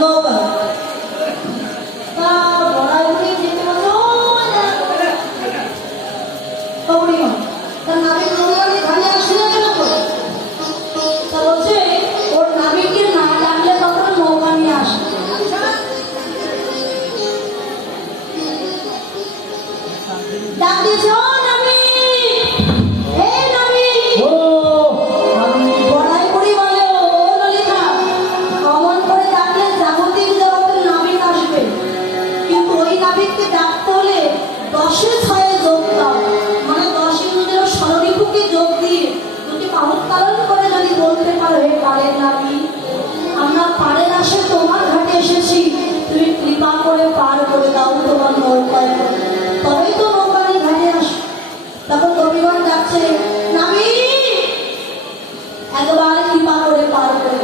নৌকা তা বড়াই উঠে যেতে বলছো কবরিমা তার নাবিক নৌকাটি ঘাটে আসলে কেন করে তা বলছে ওর নাবিককে না ডাকলে তখন নৌকা নিয়ে আসে ডাক দিয়েছে ও নাবিক হে নাবিক বড়াই করি বলে ও ললিতা অমন করে ডাকলে জাগতিক জগতের নাবিক আসবে কিন্তু ওই নাবিককে ডাকতে হলে 10-6 যোগ দাও মানে 10 ইন্দ্রিয় ষড়রিপুকে যোগ দিয়ে দুটি বাহু পালন করে যদি বলতে পারো হে পারের নাবিক আমরা পারের আসে তোমার ঘাটে এসেছি তুমি কৃপা করে পার করে দাও তোমার নৌকায় তবেই তো নৌকায় ঘাটে আসো তখন কবিগণ ডাকছে নাবিক একবার কৃপা করে পার করে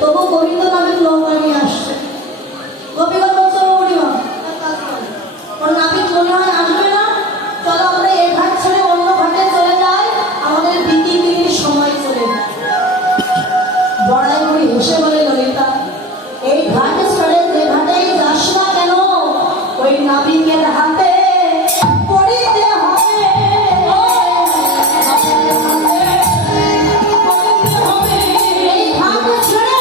তবু গোবিন্দ নাবিক নৌকা নিয়ে আসছে গোপীগণ বলছে গৌরীমা ওর নাবিক মনে হয় আসবে না চলো আমরা এই ঘাট ছেড়ে অন্য ঘাটে চলে যাই আমাদের বিধি সময় চলে বড়াই করি হেসে বলে ললিতা এই ঘাট ছেড়ে যে ঘাটেই যাস না কেন ওই নাবিকের হাতে পড়িতে হবে এই ঘাট ছেড়ে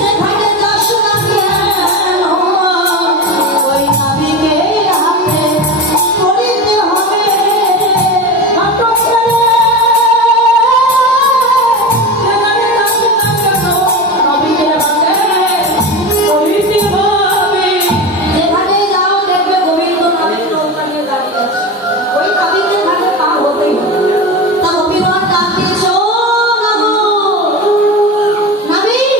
যে ঘাটে যাস না কেন ওই নাবিকের হাতে পড়িতে হবে ঘাট ছেড়ে যে ঘাটে যাস না কেন নাবিকের হাতে পড়িতে হবে যেখানে যাও দেখবে গোবিন্দ নাবিক নৌকা নিয়ে দাঁড়িয়ে আছে ওই নাবিকের ঘাটে পার হতেই হবে তা গোপীগণ ডাক দিয়েছে ও নাবিক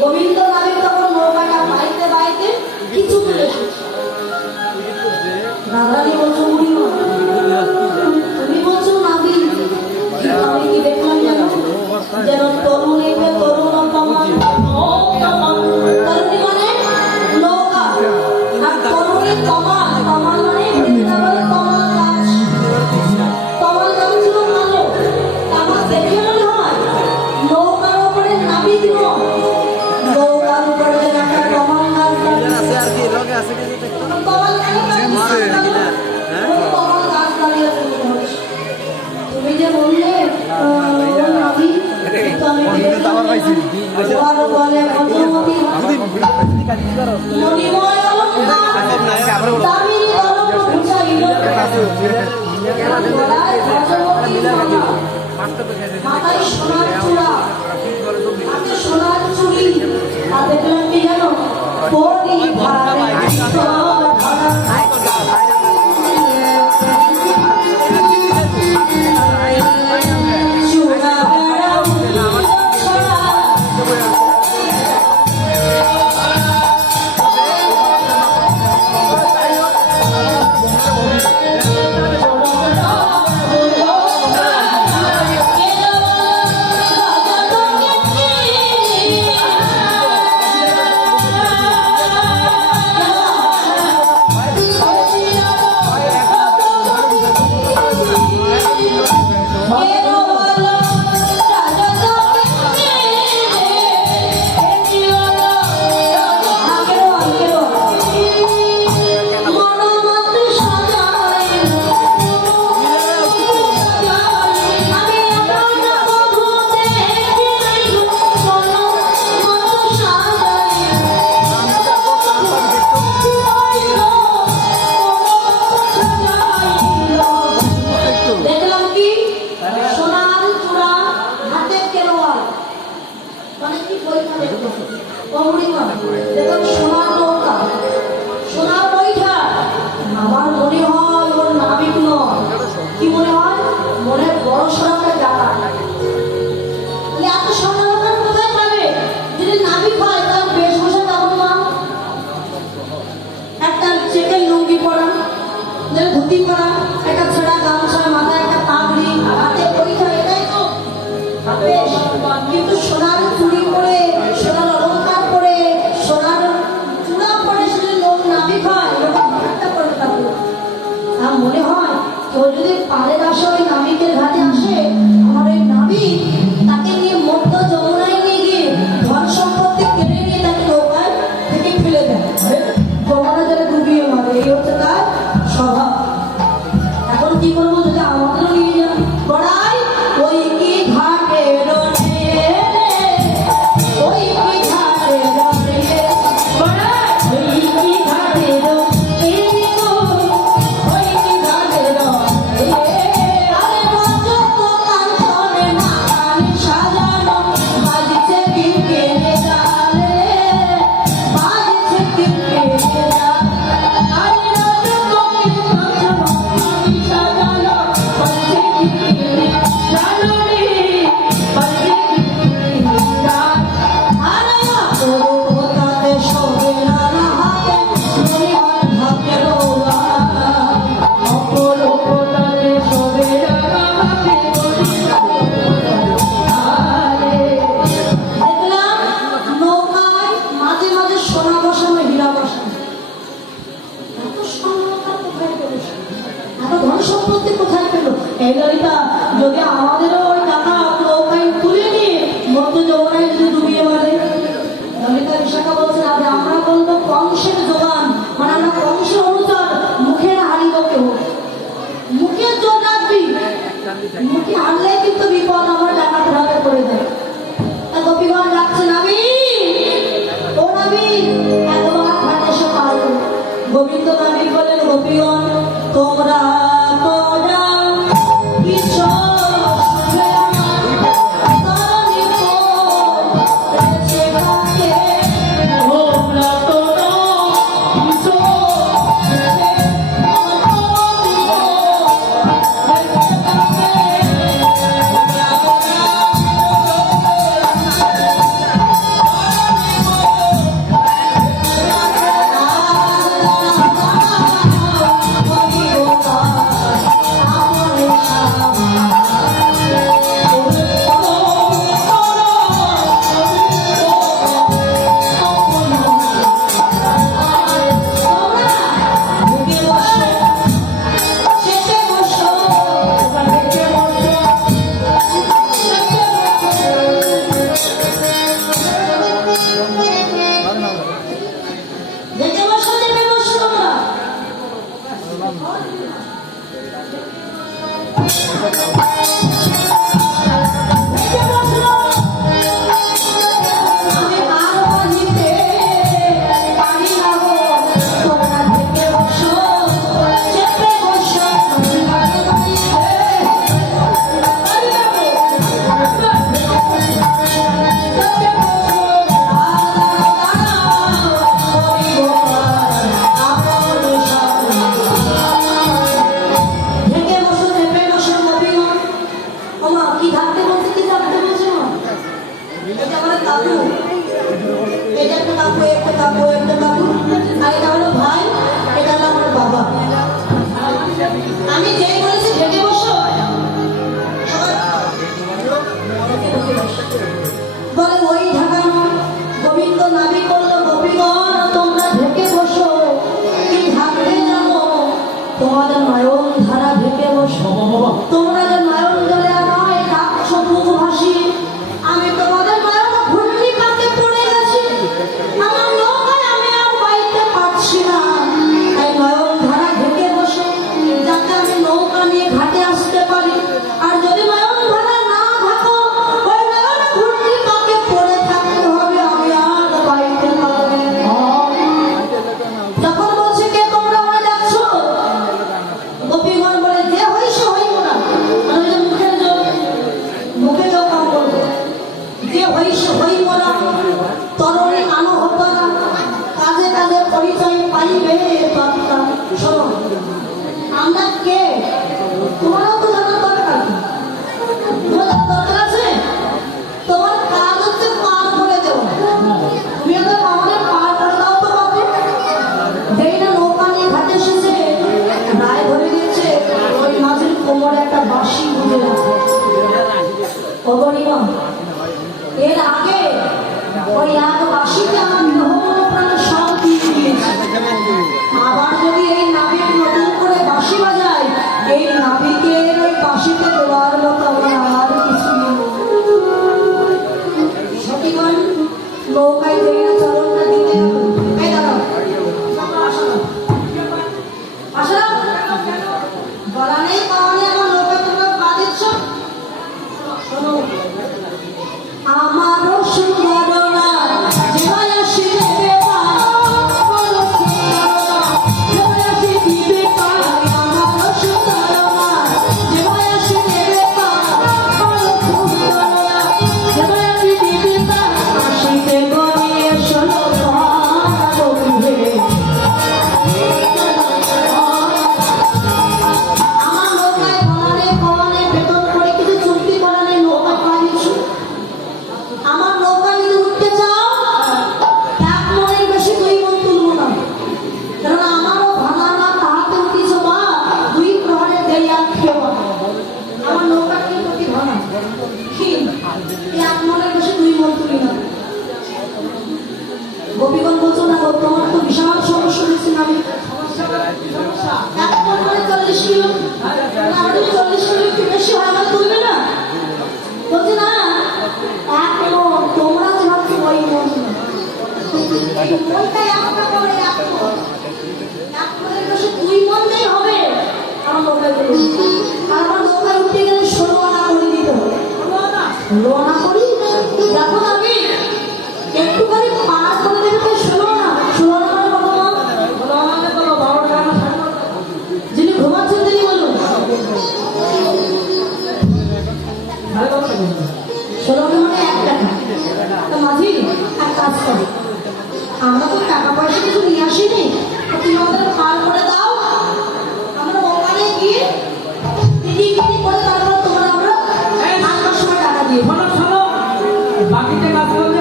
গোবিন্দ নাবিক তখন নৌকাটা বাইতে বাইতে কিছু দূরে এসেছে রাধারানী বলছো বুড়িমা তুমি বলছো নাবিক কিন্তু আমি কি দেখলাম জানো যেন তরুণ একে তরুণ অপমান তরুণী মানে নৌকা আর তরুণী কমাল কমাল মানে বৃন্দাবন কমাল গাছ কমাল গাছ ছিল ভালো আমার দেখে মনে হয় নৌকার উপরে নাবিক নয় নৌকার উপরে একটা কমাল গাছ কমাল কমাল গাছ দাঁড়িয়ে আছে মনে হচ্ছে তুমি যে বললে নাবিক তো আমি আরো বলে মধুমতি মণিময় অলঙ্কার দামিনী দরব বুঝাইল গলায় ভজবতী মাথায় সোনার চূড়া হাতে সোনার চুড়ি আর দেখলাম কি জানো পরি ভারে চূড়া কিন্তু সোনার চুড়ি পরে সোনার অলঙ্কার পরে সোনার চূড়া পরে সে লোক নাবিক হয় একটা করে থাকলো আর মনে হয় কেউ যদি পাড়ের আসে ওই নাবিকের ঘাটে আসে আমার ওই নাবিক তাকে নিয়ে মধ্য যমুনায় নিয়ে গিয়ে ধন সম্পত্তি কেড়ে নিয়ে তাকে নৌকা যদি আমাদেরও ওই টাকা নৌকায় তুলে নিয়ে মধ্য যমুনায় যদি ডুবিয়ে মারে। ললিতা বিশাখা বলছেন আজ আমরা বলবো কংসের জোগান, মানে আমরা কংসের অনুসার মুখের হারিব কেউ, মুখের জোর রাখবি, মুখে হারলে কিন্তু বিপদ আমার টাকা ধরাবে করে দেয়। গোপীগণ ডাকছে নাবি, ও নাবি, একবার ঘাটে এসে পার করো। গোবিন্দ নাবি বলেন গোপীগণ তোমরা তোমাদের নয়ন ধারা ঢেকে বসো, তোমরা যে নয়ন জলে আমায় ডাকছো মুখভাসী, আমি তোমাদের নয়ন ঘূর্ণি পাকে পড়ে গেছি, আমার নৌকায় আমি আর বাইতে পারছি না, তাই নয়ন ধারা ঢেকে বসো যাতে আমি নৌকা নিয়ে ঘাটে আসতে পারি। আর যদি নয়ন ধারা না থাকো, ওই নয়ন ঘূর্ণি পাকে পড়ে থাকতে হবে, আমি আর বাইতে পারবো না। তখন বলছে কে তোমরা আমায় ডাকছো? গোপীগণ বলে যে হইছে হইব না, মানে মুখে যাও কাম করবো, যে হইছে হইব না, তরণী আনো হতো না, কাজে কাজে পরিচয় পাইবে পারতাম। শোনো আমরা কে তোমারও তো জানার দরকার, তোমার দরকার আছে, তোমার কাজ হচ্ছে পার করে দেওয়া, তুমি আমাদের পার করে দাও তো বাবু। যেই না নৌকা নিয়ে ঘাটে এসেছে রায় ধরে দিয়েছে, ওই মাঝের কোমরে একটা বাঁশি বুঝে রাখে অবরিমা। এর আগে ওই এক বাঁশিতে আমার প্রাণ সব দিয়ে দিয়েছে। আবার যদি এই নাবিক নতুন করে বাঁশি বাজায়, এই নাবিকের ওই বাঁশিতে দেওয়ার মতো আমার আর কিছু নেই। সতীগণ নৌকায় যেই না চলনটা দিতে এই দাঁড়াও আসা বলা নেই পাওয়া নেই, আমার নৌকায় তোমরা পা দিচ্ছ। শোনো আমারও সুন্দর না জীবন শিখতে পার, আমারও সুন্দর না জীবন শিখতে পার, আমারও সুন্দর না জীবন শিখতে পার, আমারও সুন্দর না জীবন শিখতে পার। আশিতে গনিয়ে শোনো বন্ধু, আমার নৌকায় বলানে কওয়ানে বেতন করে কিছু চুক্তি করানে নৌকা পাইছো। আমার নৌকা যদি উঠতে চাও এক মনের বেশি দুই মন তুলবো না, কারণ আমারও ভাঙা না তাহাতে উঠিছ বা দুই প্রহরে দেয়া খেও। আমার নৌকা কিন্তু কি ভাঙা ক্ষীণ, এক মনের বেশি দুই মন তুলি না। গোপীগণ বলছো না তোমার তো বিশাল সমস্যা হয়েছে, আমি এক মন মানে 40 কিলো, আমার যদি 40 কিলো একটু বেশি হয় আমার তুলবে না। মনটাই একটা করে রাখবো, এক মনের দোষে দুই মন নেই হবে। আমার নৌকায় বলি, আর আমার নৌকায় উঠতে গেলে 16 আনা করে দিতে হবে। 16 আনা করি দেখো আমি একটুখানি পার করে দেবে তো 16 আনা। 16 আনা মানে কত মা? 16 আনা কত? 12 টাকা। যিনি ঘুমাচ্ছেন তিনি বলুন। 16 আনা মানে 1 টাকা। তো মাঝি এক কাজ করে, আমরা তো টাকা পয়সা কিছু নিয়ে আসিনি, তুমি আমাদের পার করে দাও, আমরা ওখানে গিয়ে দিদি দিদি করে তারপর তোমরা আমরা আসবার সময় টাকা দিয়ে দেবো। বাকিতে কাজ করলে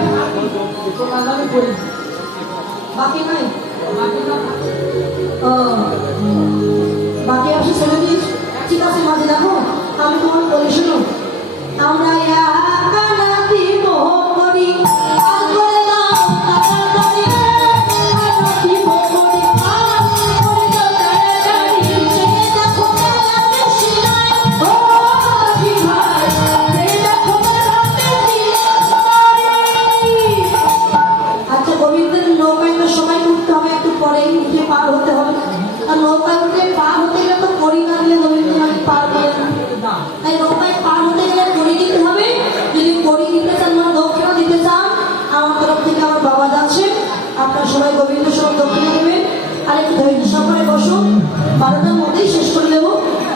বাকি নাই? ও, বাকি আসি ছেড়ে দিস। ঠিক আছে মাঝে দেখো, আমি তোমার বলি শোনো, আমরা একা নাকি মোহ করি, আর করে দাও তাড়াতাড়ি, আর নাকি মোহ করি, আর করে দাও তাড়াতাড়ি, চেয়ে দেখো মেলা বেশি নাই, ও মাঝি ভাই, চেয়ে দেখো মেলা বেশি নাই। আচ্ছা গোবিন্দের নৌকায় তো সবাই উঠতে হবে, একটু পরেই উঠে পার হতে হবে, আর নৌকায় উঠে পার হতে গেলে তো করি না দিলে গোবিন্দ নাকি পার করে না। তাই নৌকায় পার হতে গেলে করি দিতে হবে। যদি করি দিতে চান মানে দক্ষিণা দিতে চান, আমার তরফ থেকে আমার বাবা যাচ্ছে, আপনারা সবাই গোবিন্দ সব দক্ষিণা দেবেন। আর একটু ধৈর্য সহকারে বসুন, 12টার মধ্যেই শেষ করে